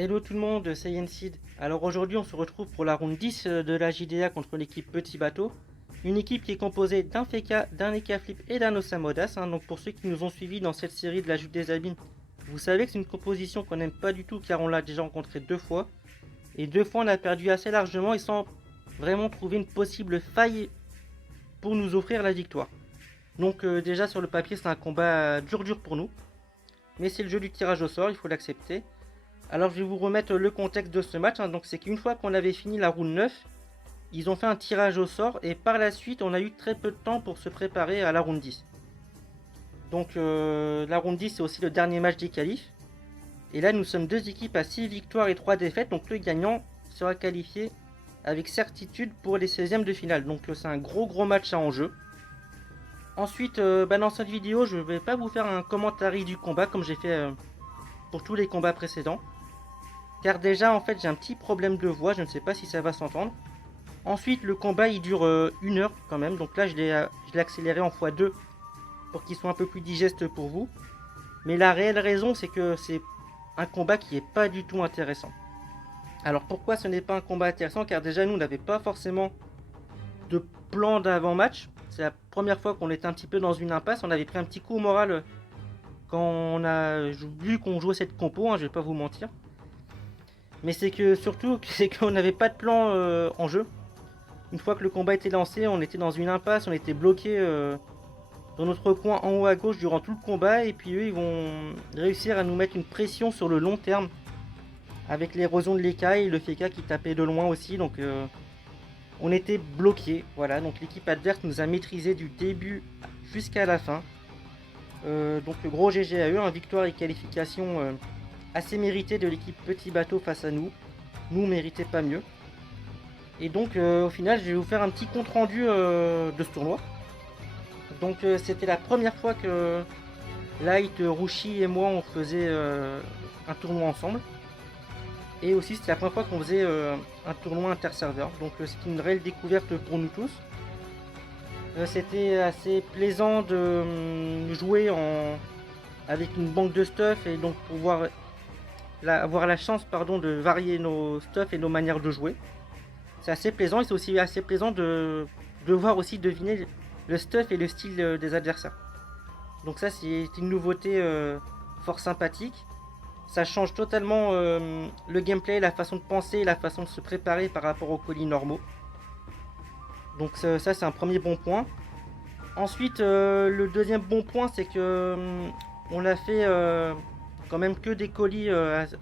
Hello tout le monde, c'est Yensid. Alors aujourd'hui on se retrouve pour la round 10 de la JDA contre l'équipe Petit Bateau. Une équipe qui est composée d'un Feka, d'un Eka Flip et d'un Osamodas. Donc pour ceux qui nous ont suivis dans cette série de la Joute des Abîmes, vous savez que c'est une composition qu'on n'aime pas du tout car on l'a déjà rencontré deux fois. Et deux fois on a perdu assez largement et sans vraiment trouver une possible faille pour nous offrir la victoire. Donc déjà sur le papier c'est un combat dur pour nous. Mais c'est le jeu du tirage au sort, il faut l'accepter. Alors je vais vous remettre le contexte de ce match. Donc c'est qu'une fois qu'on avait fini la round 9, ils ont fait un tirage au sort et par la suite on a eu très peu de temps pour se préparer à la round 10. Donc la round 10 c'est aussi le dernier match des qualifs. Et là nous sommes deux équipes à 6 victoires et 3 défaites. Donc le gagnant sera qualifié avec certitude pour les 16e de finale. Donc c'est un gros match à enjeu. Ensuite dans cette vidéo je ne vais pas vous faire un commentaire du combat comme j'ai fait pour tous les combats précédents. Car déjà en fait j'ai un petit problème de voix, je ne sais pas si ça va s'entendre. Ensuite le combat il dure 1 heure quand même, donc là je l'ai accéléré en x2 pour qu'il soit un peu plus digeste pour vous. Mais la réelle raison c'est que c'est un combat qui est pas du tout intéressant. Alors pourquoi ce n'est pas un combat intéressant? Car déjà nous n'avions pas forcément de plan d'avant-match. C'est la première fois qu'on était un petit peu dans une impasse, on avait pris un petit coup au moral quand on a vu qu'on jouait cette compo, je vais pas vous mentir. Mais c'est que surtout c'est qu'on n'avait pas de plan en jeu. Une fois que le combat était lancé, on était dans une impasse, on était bloqué dans notre coin en haut à gauche durant tout le combat. Et puis eux, ils vont réussir à nous mettre une pression sur le long terme. Avec l'érosion de l'écaille et le Feka qui tapait de loin aussi. Donc on était bloqué. Voilà, donc l'équipe adverse nous a maîtrisé du début jusqu'à la fin. Donc le gros GG à eux, victoire et qualification assez méritée de l'équipe Petit Bateau face à nous. Nous, on méritait pas mieux. Et donc au final je vais vous faire un petit compte rendu de ce tournoi. Donc c'était la première fois que Light, Rushi et moi on faisait un tournoi ensemble. Et aussi c'était la première fois qu'on faisait un tournoi inter-serveur. Donc c'était une réelle découverte pour nous tous. C'était assez plaisant de jouer avec une banque de stuff et donc pouvoir avoir la chance de varier nos stuff et nos manières de jouer. C'est assez plaisant et c'est aussi assez plaisant de devoir aussi deviner le stuff et le style des adversaires. Donc ça c'est une nouveauté fort sympathique. Ça change totalement le gameplay, la façon de penser, la façon de se préparer par rapport aux colis normaux. Donc ça c'est un premier bon point. Ensuite le deuxième bon point c'est que on a fait quand même que des colis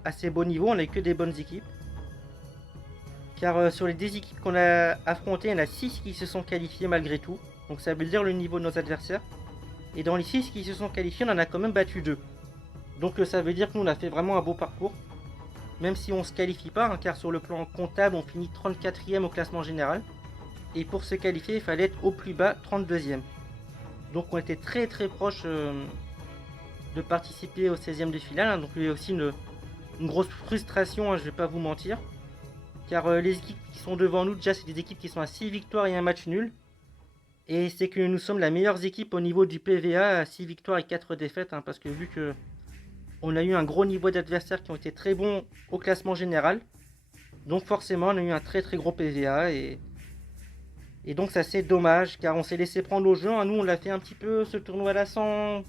assez beau niveau, on a eu que des bonnes équipes. Car sur les 10 équipes qu'on a affrontées, il y en a 6 qui se sont qualifiées malgré tout. Donc ça veut dire le niveau de nos adversaires. Et dans les 6 qui se sont qualifiés, on en a quand même battu 2. Donc ça veut dire que nous on a fait vraiment un beau parcours. Même si on ne se qualifie pas, car sur le plan comptable on finit 34e au classement général. Et pour se qualifier il fallait être au plus bas 32e. Donc on était très proche de participer au 16e de finale. Donc il y a aussi une grosse frustration, je ne vais pas vous mentir. Car les équipes qui sont devant nous, déjà c'est des équipes qui sont à 6 victoires et un match nul. Et c'est que nous sommes la meilleure équipe au niveau du PVA à 6 victoires et 4 défaites. Parce que vu que on a eu un gros niveau d'adversaires qui ont été très bons au classement général. Donc forcément on a eu un très gros PVA. Et donc ça c'est dommage car on s'est laissé prendre au jeu. Nous on l'a fait un petit peu ce tournoi là sans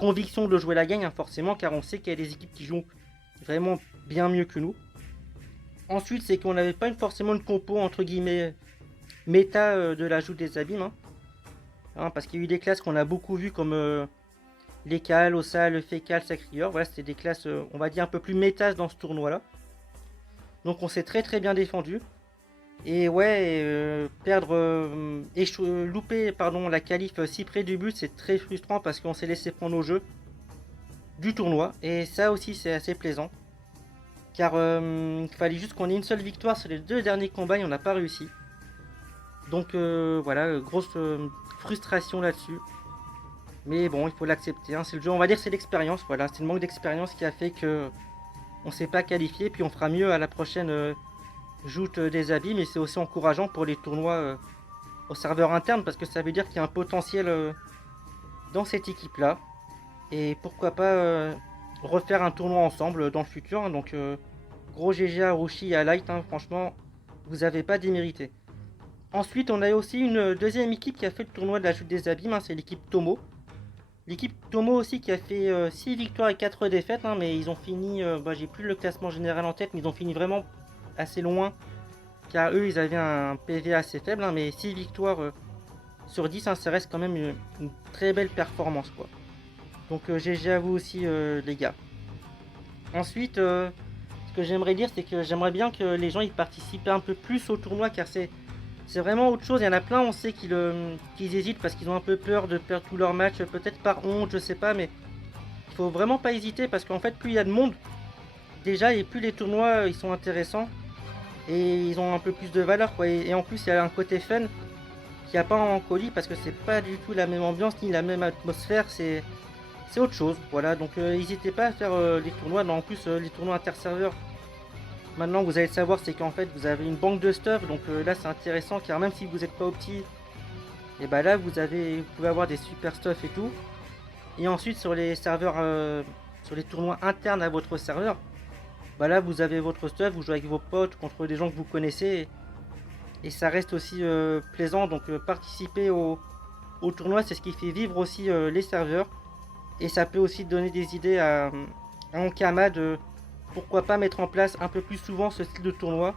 conviction de jouer la gagne forcément. Car on sait qu'il y a des équipes qui jouent vraiment bien mieux que nous. Ensuite, c'est qu'on n'avait pas forcément une compo entre guillemets méta de la Joute des Abîmes. Parce qu'il y a eu des classes qu'on a beaucoup vues comme les Cal, Ossa, le Fécal, Sacrieur. Voilà, c'était des classes, on va dire, un peu plus méta dans ce tournoi-là. Donc on s'est très bien défendu. Et ouais, louper la qualif si près du but, c'est très frustrant parce qu'on s'est laissé prendre au jeu du tournoi. Et ça aussi, c'est assez plaisant. Car il fallait juste qu'on ait une seule victoire sur les 2 derniers combats et on n'a pas réussi. Donc voilà, grosse frustration là-dessus. Mais bon, il faut l'accepter. C'est le jeu, on va dire c'est l'expérience. Voilà, c'est le manque d'expérience qui a fait que on s'est pas qualifié. Puis on fera mieux à la prochaine joute des abîmes. Et c'est aussi encourageant pour les tournois au serveur interne parce que ça veut dire qu'il y a un potentiel dans cette équipe-là. Et pourquoi pas refaire un tournoi ensemble dans le futur. Donc Gros GG à Roshi et à Light, hein, franchement, vous avez pas démérité. Ensuite, on a aussi une deuxième équipe qui a fait le tournoi de la chute des abîmes, hein, c'est l'équipe Tomo. L'équipe Tomo aussi qui a fait 6 victoires et 4 défaites, hein, mais ils ont fini, j'ai plus le classement général en tête, mais ils ont fini vraiment assez loin, car eux ils avaient un PV assez faible, hein, mais 6 victoires sur 10, hein, ça reste quand même une très belle performance, quoi. Donc GG à vous aussi les gars. Ensuite, ce que j'aimerais dire, c'est que j'aimerais bien que les gens ils participent un peu plus au tournoi, car c'est vraiment autre chose. Il y en a plein, on sait qu'ils hésitent parce qu'ils ont un peu peur de perdre tous leurs matchs, peut-être par honte, je sais pas, mais il faut vraiment pas hésiter parce qu'en fait, plus il y a de monde, déjà, et plus les tournois ils sont intéressants et ils ont un peu plus de valeur, quoi. Et en plus, il y a un côté fun qu'il n'y a pas en colis parce que c'est pas du tout la même ambiance ni la même atmosphère, c'est autre chose. Voilà, donc n'hésitez pas à faire les tournois, mais en plus, les tournois inter-serveurs. Maintenant, vous allez le savoir, c'est qu'en fait, vous avez une banque de stuff, donc là, c'est intéressant, car même si vous n'êtes pas opti, et bah là, vous pouvez avoir des super stuff et tout. Et ensuite, sur les serveurs, sur les tournois internes à votre serveur, bah là, vous avez votre stuff, vous jouez avec vos potes contre des gens que vous connaissez, et ça reste aussi plaisant. Donc, participer au tournoi, c'est ce qui fait vivre aussi les serveurs, et ça peut aussi donner des idées à Ankama de pourquoi pas mettre en place un peu plus souvent ce style de tournoi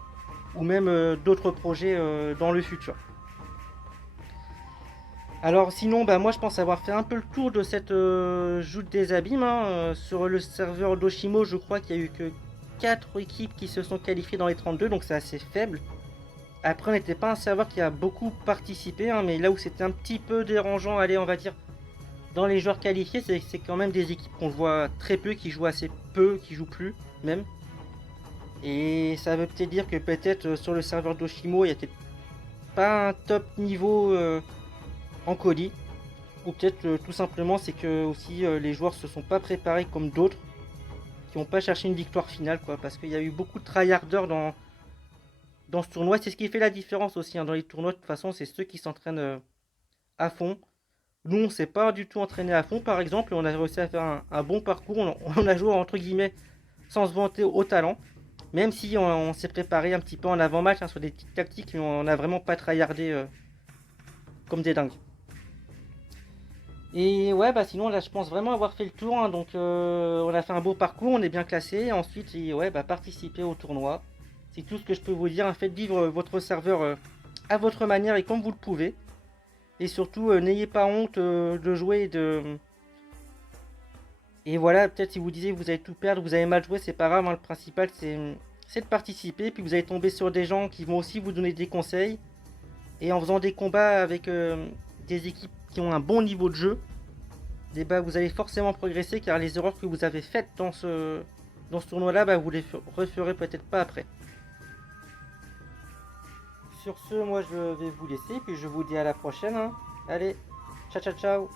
ou même d'autres projets dans le futur. Alors sinon, moi je pense avoir fait un peu le tour de cette joute des abîmes, hein. Sur le serveur d'Oshimo, je crois qu'il y a eu que 4 équipes qui se sont qualifiées dans les 32, donc c'est assez faible. Après, on n'était pas un serveur qui a beaucoup participé, hein, mais là où c'était un petit peu dérangeant, allez, on va dire, dans les joueurs qualifiés, c'est quand même des équipes qu'on voit très peu, qui jouent assez peu, qui jouent plus, même. Et ça veut peut-être dire que peut-être sur le serveur d'Oshimo, il n'y a peut-être pas un top niveau en colis. Ou peut-être tout simplement c'est que aussi les joueurs se sont pas préparés comme d'autres qui n'ont pas cherché une victoire finale, quoi. Parce qu'il y a eu beaucoup de tryharders dans ce tournoi. C'est ce qui fait la différence aussi, hein, dans les tournois. De toute façon, c'est ceux qui s'entraînent à fond. Nous, on s'est pas du tout entraîné à fond, par exemple. On a réussi à faire un bon parcours. On a joué entre guillemets sans se vanter au talent. Même si on s'est préparé un petit peu en avant-match, hein, sur des petites tactiques, mais on n'a vraiment pas tryhardé comme des dingues. Et ouais, sinon là je pense vraiment avoir fait le tour, hein. Donc on a fait un beau parcours, on est bien classé. Ensuite, ouais, participer au tournoi. C'est tout ce que je peux vous dire, hein. Faites vivre votre serveur à votre manière et comme vous le pouvez. Et surtout, n'ayez pas honte de jouer et voilà, peut-être si vous disiez que vous allez tout perdre, vous avez mal joué, c'est pas grave, hein. Le principal c'est de participer. Puis vous allez tomber sur des gens qui vont aussi vous donner des conseils. Et en faisant des combats avec des équipes qui ont un bon niveau de jeu, vous allez forcément progresser, car les erreurs que vous avez faites dans ce tournoi-là, vous les referez peut-être pas après. Sur ce, moi je vais vous laisser, puis je vous dis à la prochaine, hein. Allez, ciao ciao ciao.